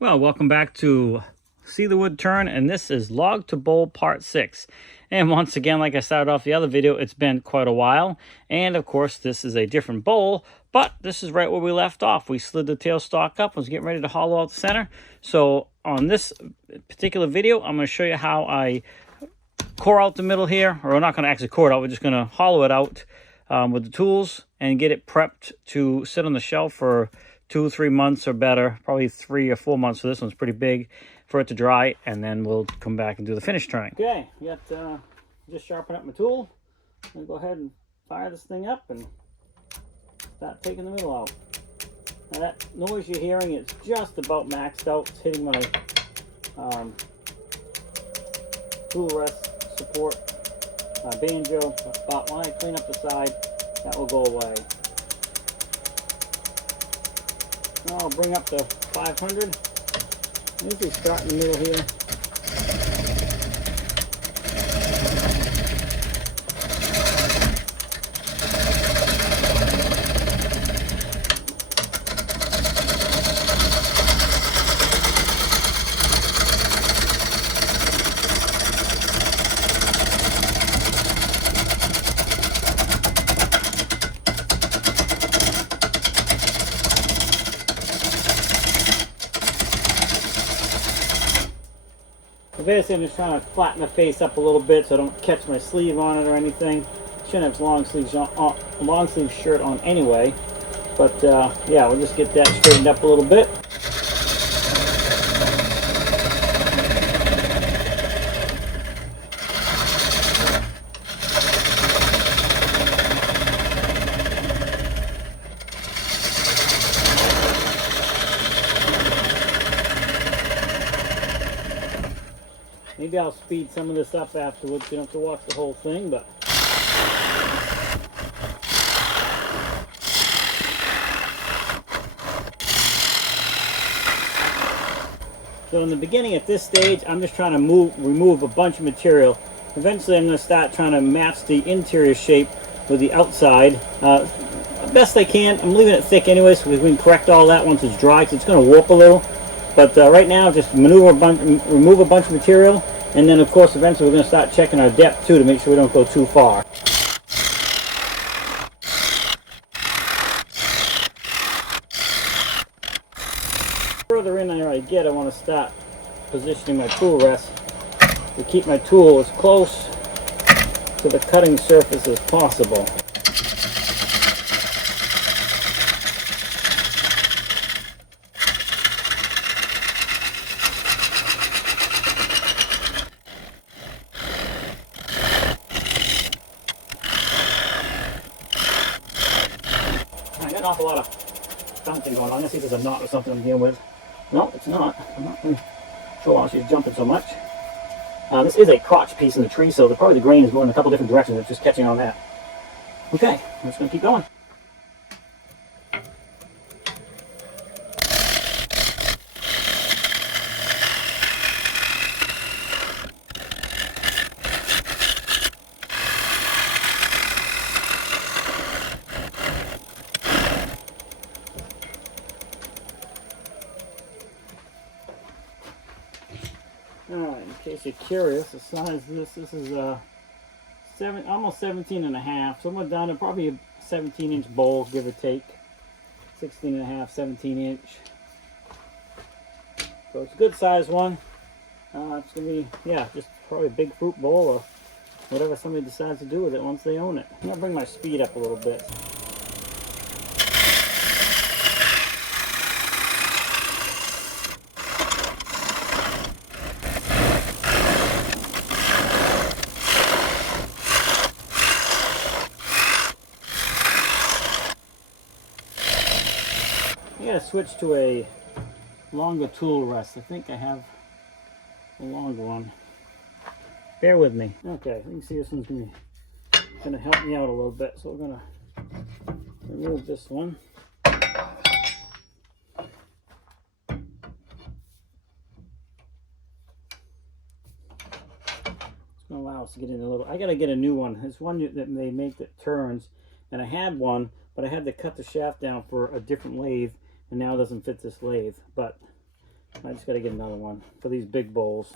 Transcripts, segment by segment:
Well, welcome back to See the Wood Turn, and this is Log to Bowl Part 6. And once again, like I started off the other video, it's been quite a while. And of course, this is a different bowl, but this is right where we left off. We slid the tailstock up, was getting ready to hollow out the center. So on this particular video, I'm going to show you how I core out the middle here. Or we're not going to actually core it out, we're just going to hollow it out with the tools and get it prepped to sit on the shelf for 2 or 3 months or better, probably 3 or 4 months. So this one's pretty big for it to dry, and then we'll come back and do the finish turning. Okay, got just sharpen up my tool. I'm gonna go ahead and fire this thing up and start taking the middle out. Now that noise you're hearing is just about maxed out. It's hitting my tool rest support banjo, but when I clean up the side, that will go away. Now I'll bring up the 500. I usually start in the middle here. Basically, I'm just trying to flatten the face up a little bit so I don't catch my sleeve on it or anything. Shouldn't have long sleeve shirt on anyway. But yeah, we'll just get that straightened up a little bit. Maybe I'll speed some of this up afterwards. You don't have to watch the whole thing, but so in the beginning, at this stage, I'm just trying to remove a bunch of material. Eventually, I'm going to start trying to match the interior shape with the outside. Best I can. I'm leaving it thick anyway, so we can correct all that once it's dry, because it's going to warp a little. But right now, just remove a bunch of material, and then of course eventually we're going to start checking our depth too to make sure we don't go too far. Further in I get, I want to start positioning my tool rest to keep my tool as close to the cutting surface as possible. I got an awful lot of bouncing going on. I'm going to see if there's a knot or something I'm dealing with. No, it's not. I'm not really sure why she's jumping so much. This is a crotch piece in the tree, so probably the grain is going in a couple different directions. It's just catching on that. Okay, I'm just going to keep going. Alright, in case you're curious, the size of this is almost 17 and a half. So I'm down to probably a 17-inch bowl, give or take. 16 and a half, 17-inch. So it's a good size one. It's going to be, yeah, just probably a big fruit bowl or whatever somebody decides to do with it once they own it. I'm going to bring my speed up a little bit. I gotta switch to a longer tool rest. I think I have a longer one. Bear with me. Okay, you can see this one's gonna help me out a little bit. So we're gonna remove this one. It's gonna allow us to get in a little. I gotta get a new one. There's one that they make that turns, and I had one, but I had to cut the shaft down for a different lathe, and now it doesn't fit this lathe. But I just got to get another one for these big bowls.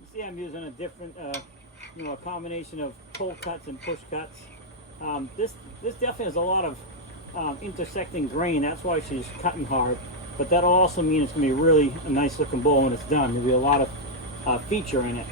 You see I'm using a different, you know, a combination of pull cuts and push cuts. This definitely has a lot of intersecting grain. That's why she's cutting hard. But that'll also mean it's going to be really a nice looking bowl when it's done. There'll be a lot of feature in it.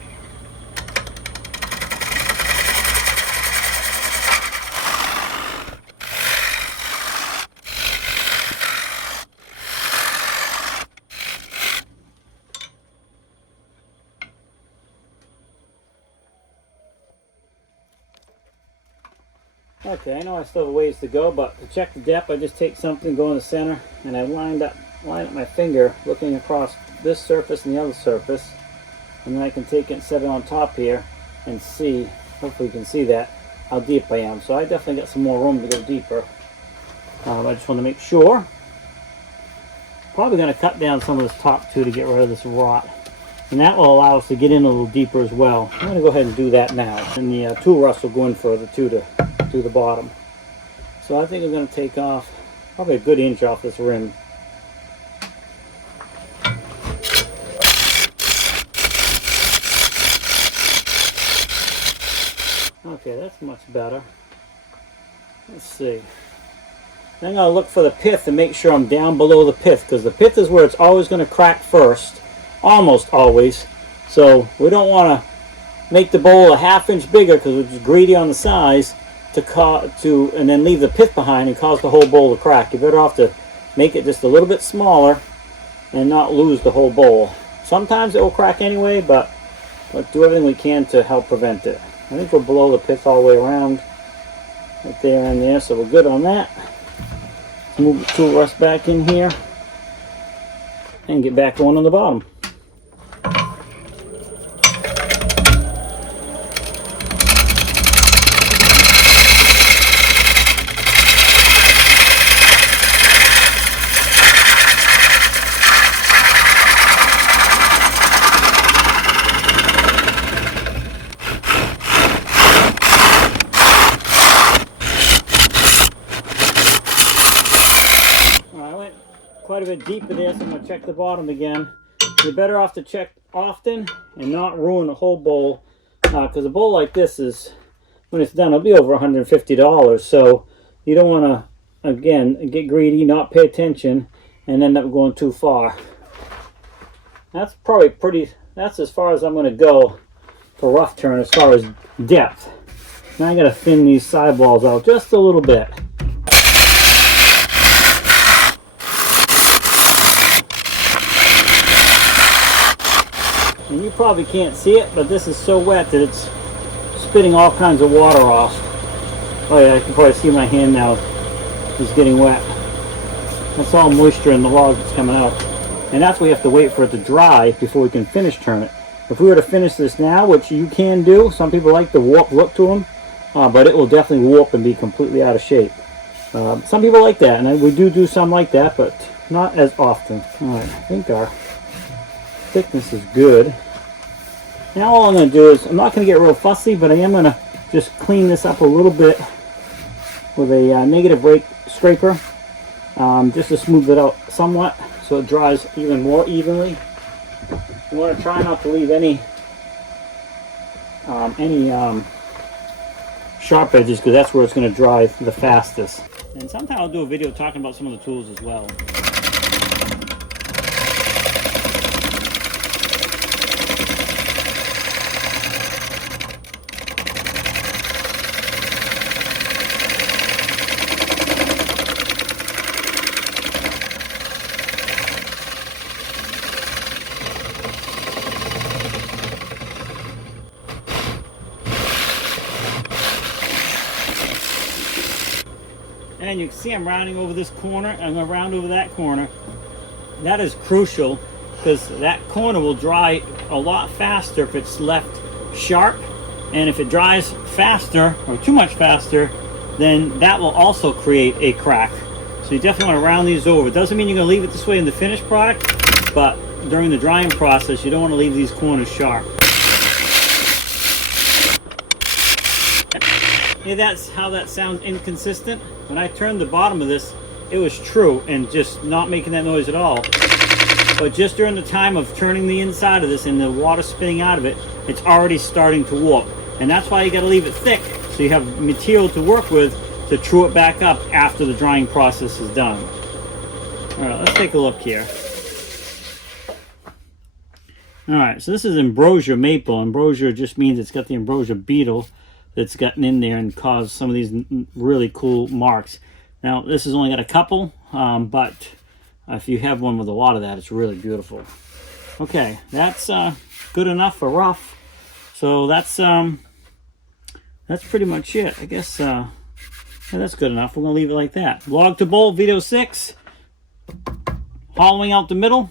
Okay, I know I still have a ways to go, but to check the depth, I just take something, go in the center, and I line up my finger looking across this surface and the other surface, and then I can take it and set it on top here and see, hopefully you can see that, how deep I am. So I definitely got some more room to go deeper. I just want to make sure. Probably going to cut down some of this top too to get rid of this rot. And that will allow us to get in a little deeper as well. I'm going to go ahead and do that now. And the tool rust will go in further too to do the bottom. So I think I'm going to take off probably a good inch off this rim. Okay, that's much better. Let's see. Then I'm going to look for the pith and make sure I'm down below the pith, because the pith is where it's always going to crack first. Almost always. So we don't want to make the bowl a ½ inch bigger because we're just greedy on the size and then leave the pith behind and cause the whole bowl to crack. You're better off to make it just a little bit smaller and not lose the whole bowl. Sometimes it will crack anyway, but let's do everything we can to help prevent it. I think we're below the pith all the way around, right there and there, so we're good on that. Let's move the tool rust back in here and get back on the bottom. Quite a bit deeper there, so I'm going to check the bottom again. You're better off to check often and not ruin the whole bowl, because a bowl like this is, when it's done, it'll be over $150. So you don't want to, again, get greedy, not pay attention, and end up going too far. That's probably that's as far as I'm going to go for rough turn as far as depth. Now I got to thin these sidewalls out just a little bit. And you probably can't see it, but this is so wet that it's spitting all kinds of water off. Oh yeah, I can probably see my hand now. It's getting wet. That's all moisture in the log that's coming out. And that's why we have to wait for it to dry before we can finish turn it. If we were to finish this now, which you can do, some people like the warped look to them, but it will definitely warp and be completely out of shape. Some people like that, and we do some like that, but not as often. Alright, I think our thickness is good. Now all I'm going to do is, I'm not going to get real fussy, but I am going to just clean this up a little bit with a negative rake scraper, just to smooth it out somewhat so it dries even more evenly. You want to try not to leave any sharp edges, because that's where it's going to dry the fastest. And sometime I'll do a video talking about some of the tools as well. And you can see I'm rounding over this corner. I'm going to round over that corner. That is crucial, because that corner will dry a lot faster if it's left sharp. And if it dries faster, or too much faster, then that will also create a crack. So you definitely want to round these over. It doesn't mean you're going to leave it this way in the finished product, but during the drying process, you don't want to leave these corners sharp. Hey, that's how that sounds inconsistent. When I turned the bottom of this, it was true and just not making that noise at all. But just during the time of turning the inside of this and the water spitting out of it, it's already starting to warp. And that's why you got to leave it thick so you have material to work with to true it back up after the drying process is done. All right, let's take a look here. All right, so this is ambrosia maple. Ambrosia just means it's got the ambrosia beetle that's gotten in there and caused some of these really cool marks. Now, this has only got a couple, but if you have one with a lot of that, it's really beautiful. Okay, that's good enough for rough. So that's pretty much it. I guess yeah, that's good enough. We're going to leave it like that. Log to bowl, video 6. Hollowing out the middle.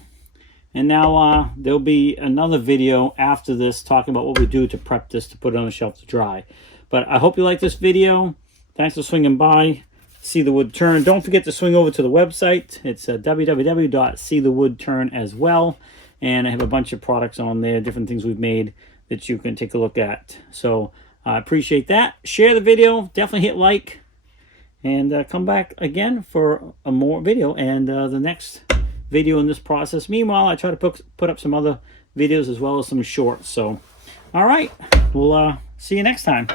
And now there'll be another video after this talking about what we do to prep this to put it on the shelf to dry. But I hope you like this video. Thanks for swinging by. See the Wood Turn. Don't forget to swing over to the website. It's www.seethewoodturn as well. And I have a bunch of products on there, different things we've made that you can take a look at. So I appreciate that. Share the video. Definitely hit like. And come back again for a more video. And the next video in this process. Meanwhile, I try to put up some other videos as well as some shorts. So, all right. We'll see you next time.